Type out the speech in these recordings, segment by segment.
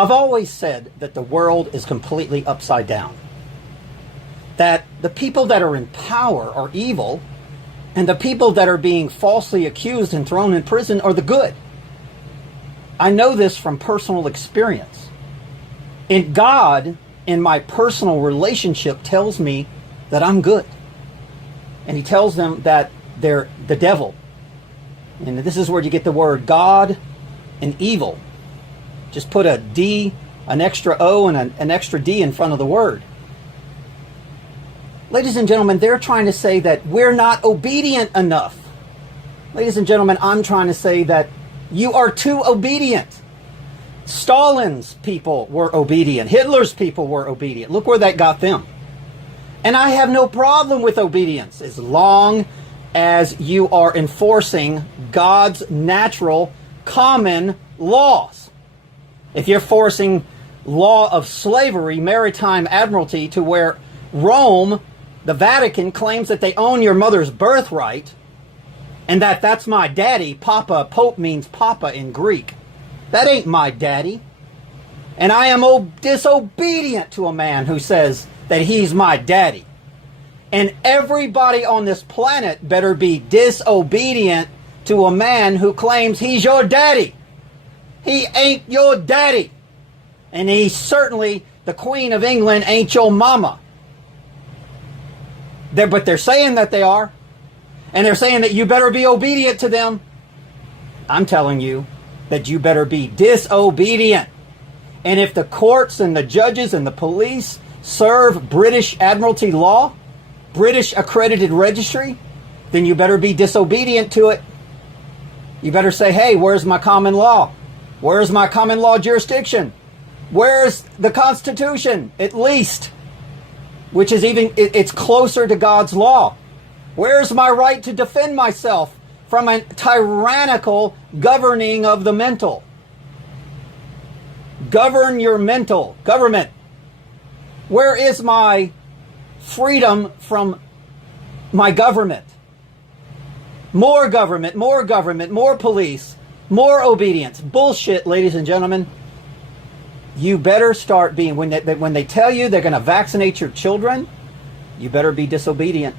I've always said that the world is completely upside down. That the people that are in power are evil, and the people that are being falsely accused and thrown in prison are the good. I know this from personal experience. And God, in my personal relationship, tells me that I'm good. And he tells them that they're the devil. And this is where you get the word God and evil. Just put a D, an extra O, and an extra D in front of the word. Ladies and gentlemen, they're trying to say that we're not obedient enough. Ladies and gentlemen, I'm trying to say that you are too obedient. Stalin's people were obedient. Hitler's people were obedient. Look where that got them. And I have no problem with obedience as long as you are enforcing God's natural, common laws. If you're forcing law of slavery, maritime admiralty, to where Rome, the Vatican, claims that they own your mother's birthright, and that's my daddy. Papa, Pope means Papa in Greek. That ain't my daddy. And I am disobedient to a man who says that he's my daddy. And everybody on this planet better be disobedient to a man who claims he's your daddy. He ain't your daddy. And he certainly, the Queen of England, ain't your mama. But they're saying that they are. And they're saying that you better be obedient to them. I'm telling you that you better be disobedient. And if the courts and the judges and the police serve British Admiralty law, British accredited registry, then you better be disobedient to it. You better say, hey, where's my common law? Where's my common law jurisdiction? Where's the Constitution, at least? Which is it's closer to God's law. Where's my right to defend myself from a tyrannical governing of the mental? Govern your mental. Government. Where is my freedom from my government? More government, more police, more obedience. Bullshit, ladies and gentlemen. You better start being, when they tell you they're going to vaccinate your children, you better be disobedient.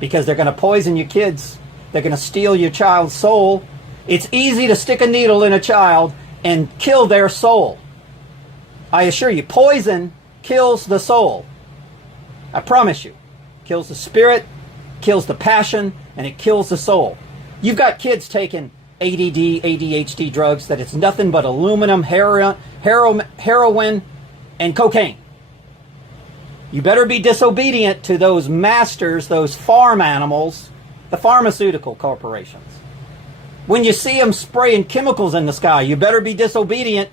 Because they're going to poison your kids. They're going to steal your child's soul. It's easy to stick a needle in a child and kill their soul. I assure you, poison kills the soul. I promise you. Kills the spirit, kills the passion, and it kills the soul. You've got kids taking ADD, ADHD drugs that it's nothing but aluminum, heroin, and cocaine. You better be disobedient to those masters, those farm animals, the pharmaceutical corporations. When you see them spraying chemicals in the sky, you better be disobedient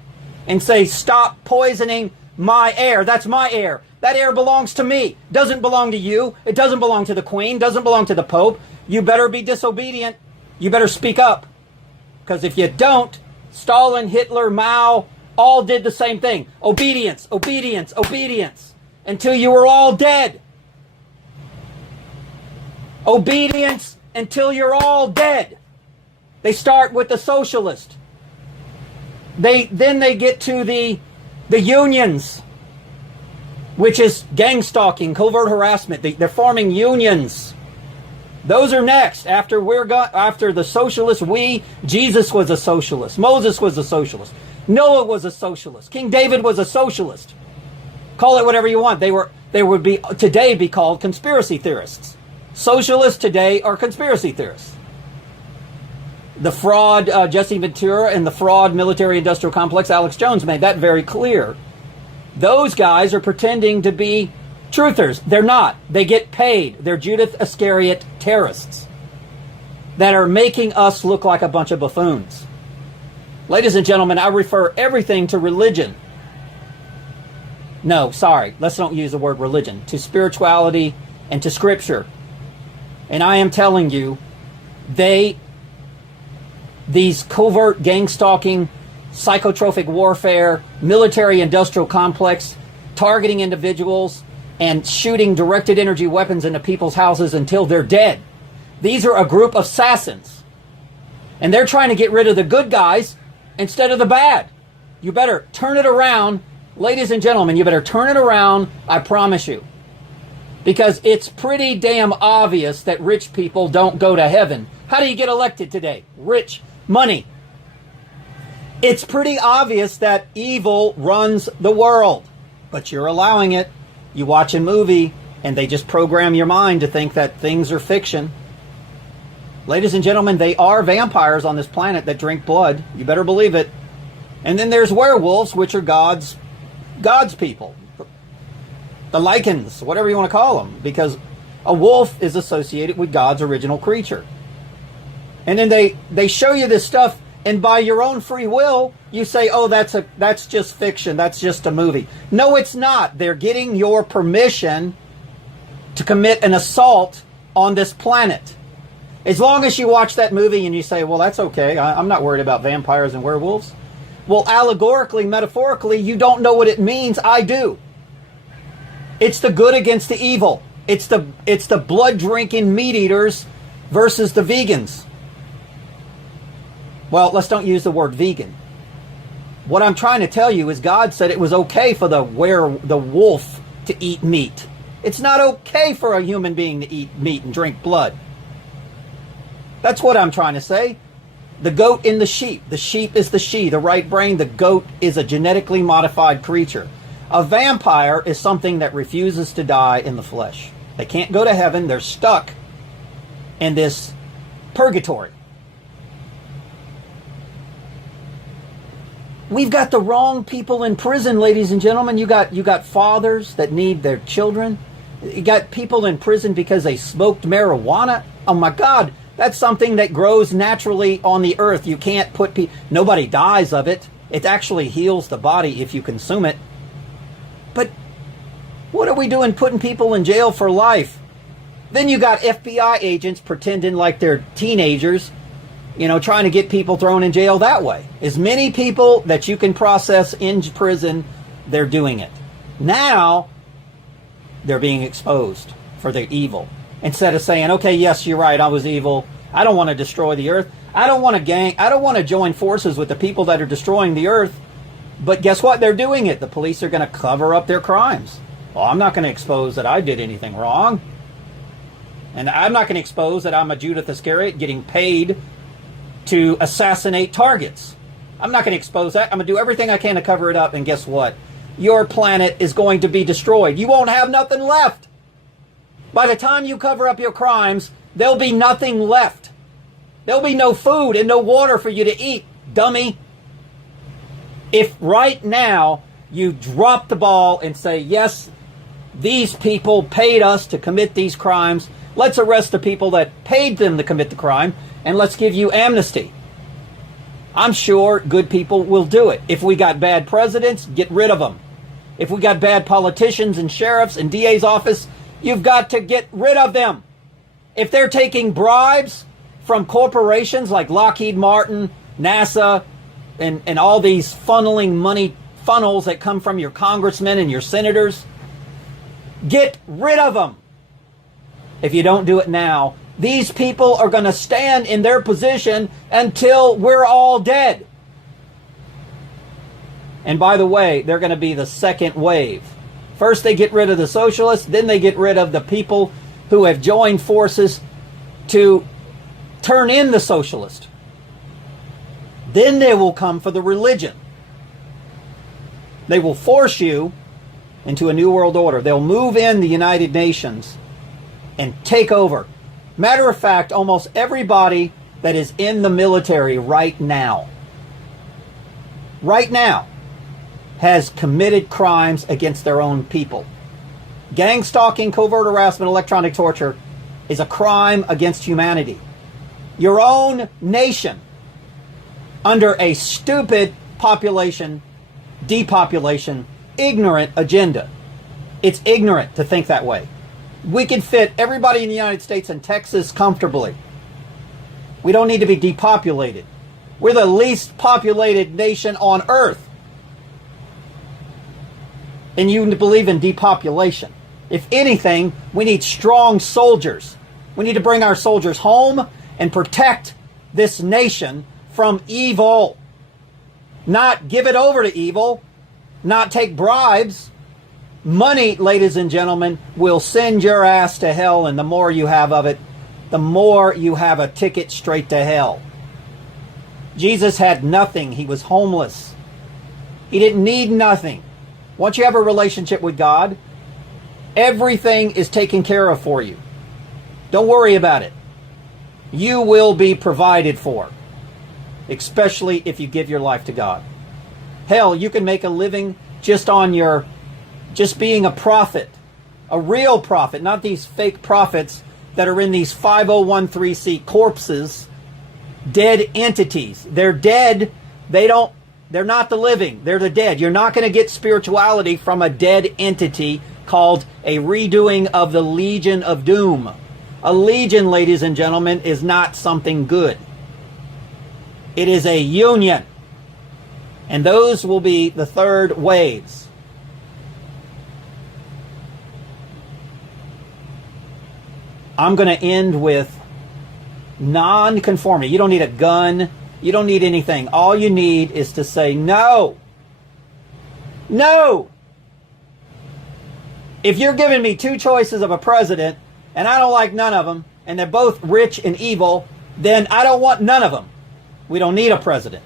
and say, stop poisoning my air. That's my air. That air belongs to me. Doesn't belong to you. It doesn't belong to the Queen. Doesn't belong to the Pope. You better be disobedient. You better speak up. Because if you don't, Stalin, Hitler, Mao, all did the same thing. Obedience, obedience, obedience. Until you were all dead. Obedience until you're all dead. They start with the socialist. Then they get to the unions, which is gang stalking, covert harassment. They're forming unions. Those are next. After the socialists, Jesus was a socialist. Moses was a socialist. Noah was a socialist. King David was a socialist. Call it whatever you want. They would today be called conspiracy theorists. Socialists today are conspiracy theorists. The fraud, Jesse Ventura, and the fraud military-industrial complex, Alex Jones, made that very clear. Those guys are pretending to be truthers. They're not. They get paid. They're Judith Iscariot terrorists that are making us look like a bunch of buffoons. Ladies and gentlemen, I refer everything to religion. No, sorry, let's not use the word religion. To spirituality and to Scripture. And I am telling you, these covert gang stalking, psychotropic warfare, military-industrial complex, targeting individuals, and shooting directed energy weapons into people's houses until they're dead. These are a group of assassins. And they're trying to get rid of the good guys instead of the bad. You better turn it around. Ladies and gentlemen, you better turn it around, I promise you. Because it's pretty damn obvious that rich people don't go to heaven. How do you get elected today? Rich, money. It's pretty obvious that evil runs the world. But you're allowing it. You watch a movie and they just program your mind to think that things are fiction. Ladies and gentlemen, they are vampires on this planet that drink blood. You better believe it. And then there's werewolves, which are God's people. The Lycans, whatever you want to call them. Because a wolf is associated with God's original creature. And then they show you this stuff, and by your own free will, you say, oh, that's just fiction. That's just a movie. No, it's not. They're getting your permission to commit an assault on this planet. As long as you watch that movie and you say, well, that's okay. I'm not worried about vampires and werewolves. Well, allegorically, metaphorically, you don't know what it means. I do. It's the good against the evil. It's the blood-drinking meat-eaters versus the vegans. Well, let's don't use the word vegan. What I'm trying to tell you is God said it was okay for the wolf to eat meat. It's not okay for a human being to eat meat and drink blood. That's what I'm trying to say. The goat and the sheep. The sheep is the she, the right brain. The goat is a genetically modified creature. A vampire is something that refuses to die in the flesh. They can't go to heaven. They're stuck in this purgatory. We've got the wrong people in prison, ladies and gentlemen. You got fathers that need their children. You got people in prison because they smoked marijuana. Oh my God, that's something that grows naturally on the earth. You can't put nobody dies of it. It actually heals the body if you consume it. But what are we doing putting people in jail for life? Then you got FBI agents pretending like they're teenagers, trying to get people thrown in jail that way. As many people that you can process in prison, they're doing it. Now, they're being exposed for their evil. Instead of saying, okay, yes, you're right, I was evil. I don't want to destroy the earth. I don't want to join forces with the people that are destroying the earth. But guess what? They're doing it. The police are going to cover up their crimes. Well, I'm not going to expose that I did anything wrong. And I'm not going to expose that I'm a Judas Iscariot getting paid to assassinate targets. I'm not going to expose that. I'm going to do everything I can to cover it up. And guess what? Your planet is going to be destroyed. You won't have nothing left. By the time you cover up your crimes, there'll be nothing left. There'll be no food and no water for you to eat, dummy. If right now you drop the ball and say, yes, these people paid us to commit these crimes, let's arrest the people that paid them to commit the crime, and let's give you amnesty. I'm sure good people will do it. If we got bad presidents, get rid of them. If we got bad politicians and sheriffs and DA's office, you've got to get rid of them. If they're taking bribes from corporations like Lockheed Martin, NASA, and all these funneling money funnels that come from your congressmen and your senators, get rid of them. If you don't do it now, these people are going to stand in their position until we're all dead. And by the way, they're going to be the second wave. First they get rid of the socialists, then they get rid of the people who have joined forces to turn in the socialist. Then they will come for the religion. They will force you into a new world order. They'll move in the United Nations and take over. Matter of fact, almost everybody that is in the military right now, has committed crimes against their own people. Gang stalking, covert harassment, electronic torture is a crime against humanity. Your own nation, under a stupid population, depopulation, ignorant agenda. It's ignorant to think that way. We can fit everybody in the United States and Texas comfortably. We don't need to be depopulated. We're the least populated nation on earth. And you believe in depopulation. If anything, we need strong soldiers. We need to bring our soldiers home and protect this nation from evil. not give it over to evil, not take bribes. Money, ladies and gentlemen, will send your ass to hell, and the more you have of it, the more you have a ticket straight to hell. Jesus had nothing. He was homeless. He didn't need nothing. Once you have a relationship with God, everything is taken care of for you. Don't worry about it. You will be provided for, especially if you give your life to God. Hell, you can make a living just being a prophet, a real prophet, not these fake prophets that are in these 5013C corpses, dead entities. They're dead. They're not the living. They're the dead. You're not going to get spirituality from a dead entity called a redoing of the Legion of Doom. A legion, ladies and gentlemen, is not something good. It is a union. And those will be the third waves. I'm going to end with non-conformity. You don't need a gun. You don't need anything. All you need is to say no. No. If you're giving me two choices of a president, and I don't like none of them, and they're both rich and evil, then I don't want none of them. We don't need a president.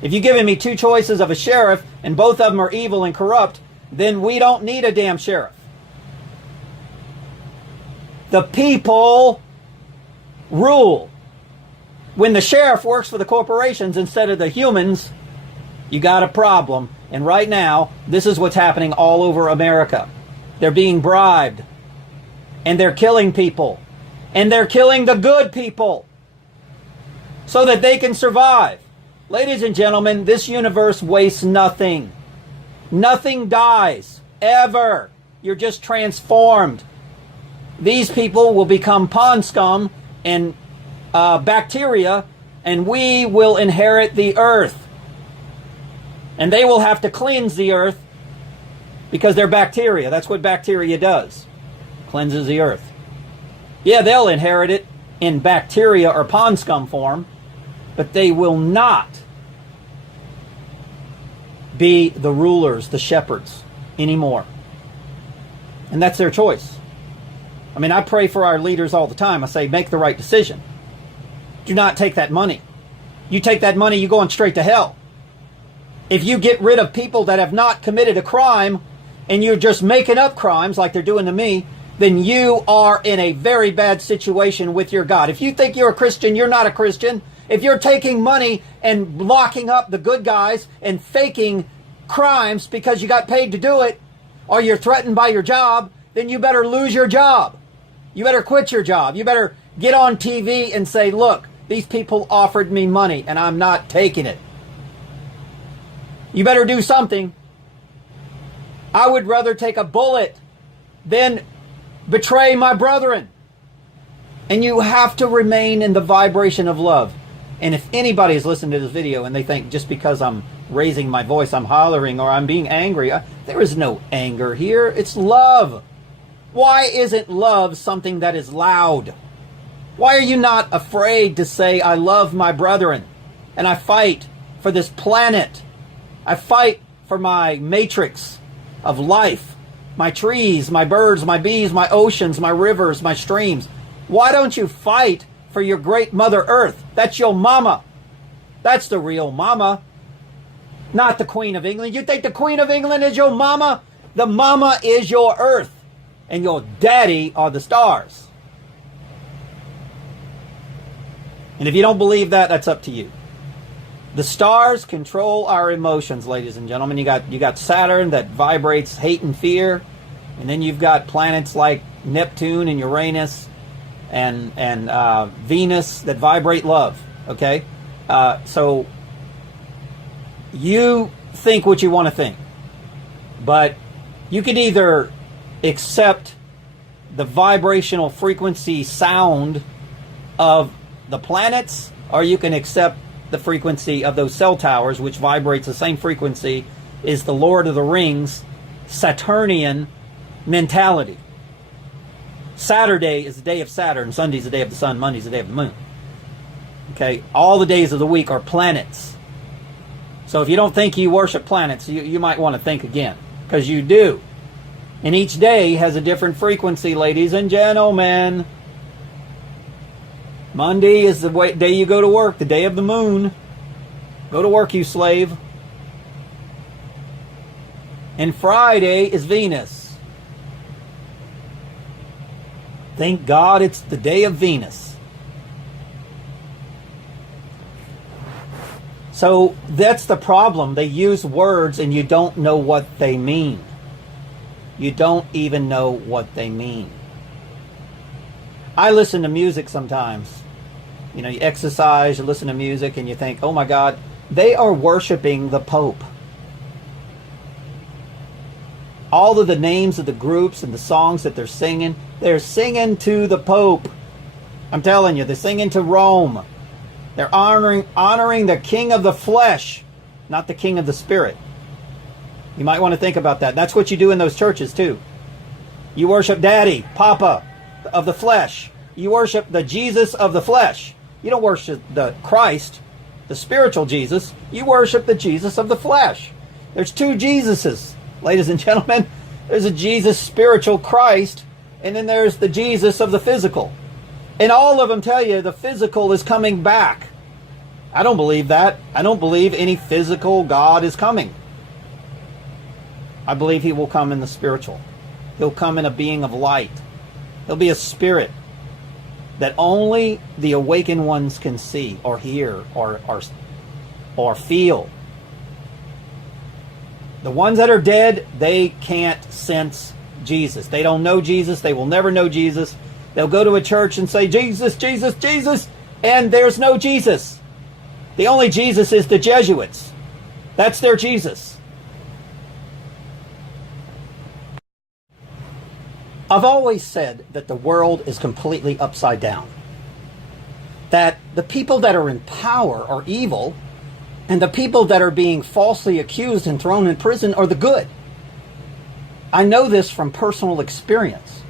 If you're giving me two choices of a sheriff, and both of them are evil and corrupt, then we don't need a damn sheriff. The people rule. When the sheriff works for the corporations instead of the humans, you got a problem. And right now, this is what's happening all over America. They're being bribed. And they're killing people. And they're killing the good people so that they can survive. Ladies and gentlemen, this universe wastes nothing. Nothing dies, ever. You're just transformed. These people will become pond scum and bacteria, and we will inherit the earth. And they will have to cleanse the earth because they're bacteria. That's what bacteria does. Cleanses the earth. Yeah, they'll inherit it in bacteria or pond scum form, but they will not be the rulers, the shepherds, anymore. And that's their choice. I mean, I pray for our leaders all the time. I say, make the right decision. Do not take that money. You take that money, you're going straight to hell. If you get rid of people that have not committed a crime and you're just making up crimes like they're doing to me, then you are in a very bad situation with your God. If you think you're a Christian, you're not a Christian. If you're taking money and locking up the good guys and faking crimes because you got paid to do it, or you're threatened by your job, then you better lose your job. You better quit your job. You better get on TV and say, look, these people offered me money and I'm not taking it. You better do something. I would rather take a bullet than betray my brethren. And you have to remain in the vibration of love. And if anybody is listening to this video and they think just because I'm raising my voice, I'm hollering or I'm being angry, there is no anger here. It's love. Why isn't love something that is loud? Why are you not afraid to say, I love my brethren and I fight for this planet? I fight for my matrix of life, my trees, my birds, my bees, my oceans, my rivers, my streams. Why don't you fight for your great Mother Earth? That's your mama. That's the real mama, not the Queen of England. You think the Queen of England is your mama? The mama is your earth, and your daddy are the stars. And if you don't believe that, that's up to you. The stars control our emotions, ladies and gentlemen. You got Saturn that vibrates hate and fear, and then you've got planets like Neptune and Uranus and Venus that vibrate love. Okay, so you think what you want to think, but you can either accept the vibrational frequency sound of the planets, or you can accept the frequency of those cell towers, which vibrates the same frequency as the Lord of the Rings Saturnian mentality. Saturday is the day of Saturn, Sunday's the day of the sun, Monday's the day of the moon. Okay, all the days of the week are planets. So if you don't think you worship planets, you might want to think again, because you do. And each day has a different frequency, ladies and gentlemen. Monday is the day you go to work, the day of the moon. Go to work, you slave. And Friday is Venus. Thank God it's the day of Venus. So that's the problem. They use words and you don't know what they mean. You don't even know what they mean. I listen to music sometimes. You know, you exercise, you listen to music, and you think, oh my God, they are worshiping the Pope. All of the names of the groups and the songs that they're singing to the Pope. I'm telling you, they're singing to Rome. They're honoring the king of the flesh, not the king of the spirit. You might want to think about that. That's what you do in those churches too. You worship Daddy, Papa of the flesh. You worship the Jesus of the flesh. You don't worship the Christ, the spiritual Jesus. You worship the Jesus of the flesh. There's two Jesuses, ladies and gentlemen. There's a Jesus spiritual Christ, and then there's the Jesus of the physical. And all of them tell you the physical is coming back. I don't believe that. I don't believe any physical God is coming. I believe he will come in the spiritual. He'll come in a being of light. He'll be a spirit that only the awakened ones can see or hear or feel. The ones that are dead, they can't sense Jesus. They don't know Jesus. They will never know Jesus. They'll go to a church and say, Jesus, Jesus, Jesus, and there's no Jesus. The only Jesus is the Jesuits. That's their Jesus. I've always said that the world is completely upside down. That the people that are in power are evil, and the people that are being falsely accused and thrown in prison are the good. I know this from personal experience.